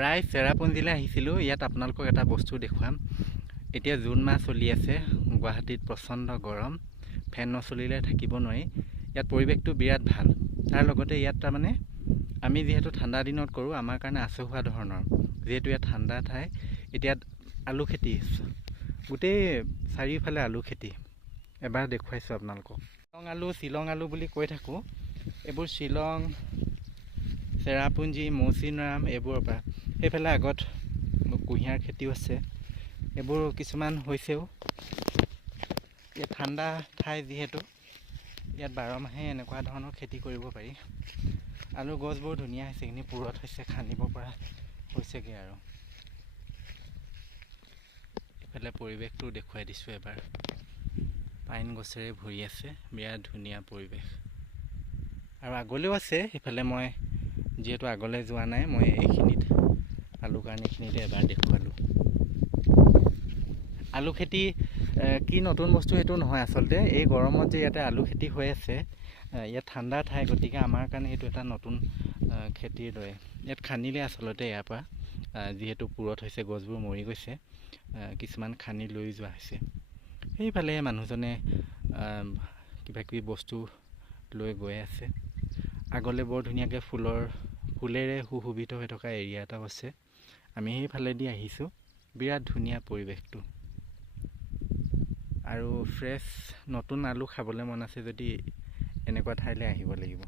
ৰাইজ চেৰাপুঞ্জীলৈ আহিছিলোঁ। ইয়াত আপোনালোকক এটা বস্তু দেখুৱাম। এতিয়া জুন মাহ চলি আছে, গুৱাহাটীত প্ৰচণ্ড গৰম, ফেন নচলিলে থাকিব নোৱাৰি। ইয়াত পৰিৱেশটো বিৰাট ভাল। তাৰ লগতে ইয়াত তাৰমানে আমি যিহেতু ঠাণ্ডা দিনত কৰোঁ, আমাৰ কাৰণে আচহুৱা ধৰণৰ, যিহেতু ইয়াত ঠাণ্ডা ঠাই। এতিয়া আলু খেতি, গোটেই চাৰিওফালে আলু খেতি। এবাৰ দেখুৱাইছোঁ আপোনালোকক। শ্বিলং আলু বুলি কৈ থাকোঁ। এইবোৰ শ্বিলং, চেৰাপুঞ্জী, মৌচিনৰাম এইবোৰৰ পৰা। সেইফালে আগত কুঁহিয়াৰ খেতিও আছে, এইবোৰ কিছুমান হৈছেও। ইয়াত ঠাণ্ডা ঠাই যিহেতু, ইয়াত 12 মাহে এনেকুৱা ধৰণৰ খেতি কৰিব পাৰি। আলু গছবোৰ ধুনীয়া হৈছে, এইখিনি পুৰঠ হৈছে, খান্দিব পৰা হৈছেগৈ আৰু। এইফালে পৰিৱেশটো দেখুৱাই দিছোঁ এবাৰ। পাইন গছেৰে ভৰি আছে, বিৰাট ধুনীয়া পৰিৱেশ। আৰু আগলৈও আছে। সেইফালে মই যিহেতু আগলৈ যোৱা নাই, মই এইখিনিত আলু কাৰণে এইখিনিতে এবাৰ দেখুৱালোঁ। আলু খেতি কি নতুন বস্তু সেইটো নহয় আচলতে। এই গৰমত যে ইয়াতে আলু খেতি হৈ আছে, ইয়াত ঠাণ্ডা ঠাই, গতিকে আমাৰ কাৰণে এইটো এটা নতুন খেতিৰ দৰে। ইয়াত খান্দিলে আচলতে ইয়াৰ পৰা যিহেতু পুৰঠ হৈছে, গছবোৰ মৰি গৈছে, কিছুমান খান্দি লৈ যোৱা হৈছে। সেইফালে মানুহজনে কিবাকিবি বস্তু লৈ গৈ আছে। আগলৈ বৰ ধুনীয়াকৈ ফুলেৰে সুশোভিত হৈ থকা এৰিয়া এটাও আছে। আমি সেইফালেদি আহিছোঁ। বিৰাট ধুনীয়া পৰিৱেশটো। আৰু ফ্ৰেছ নতুন আলু খাবলৈ মন আছে যদি এনেকুৱা ঠাইলৈ আহিব লাগিব।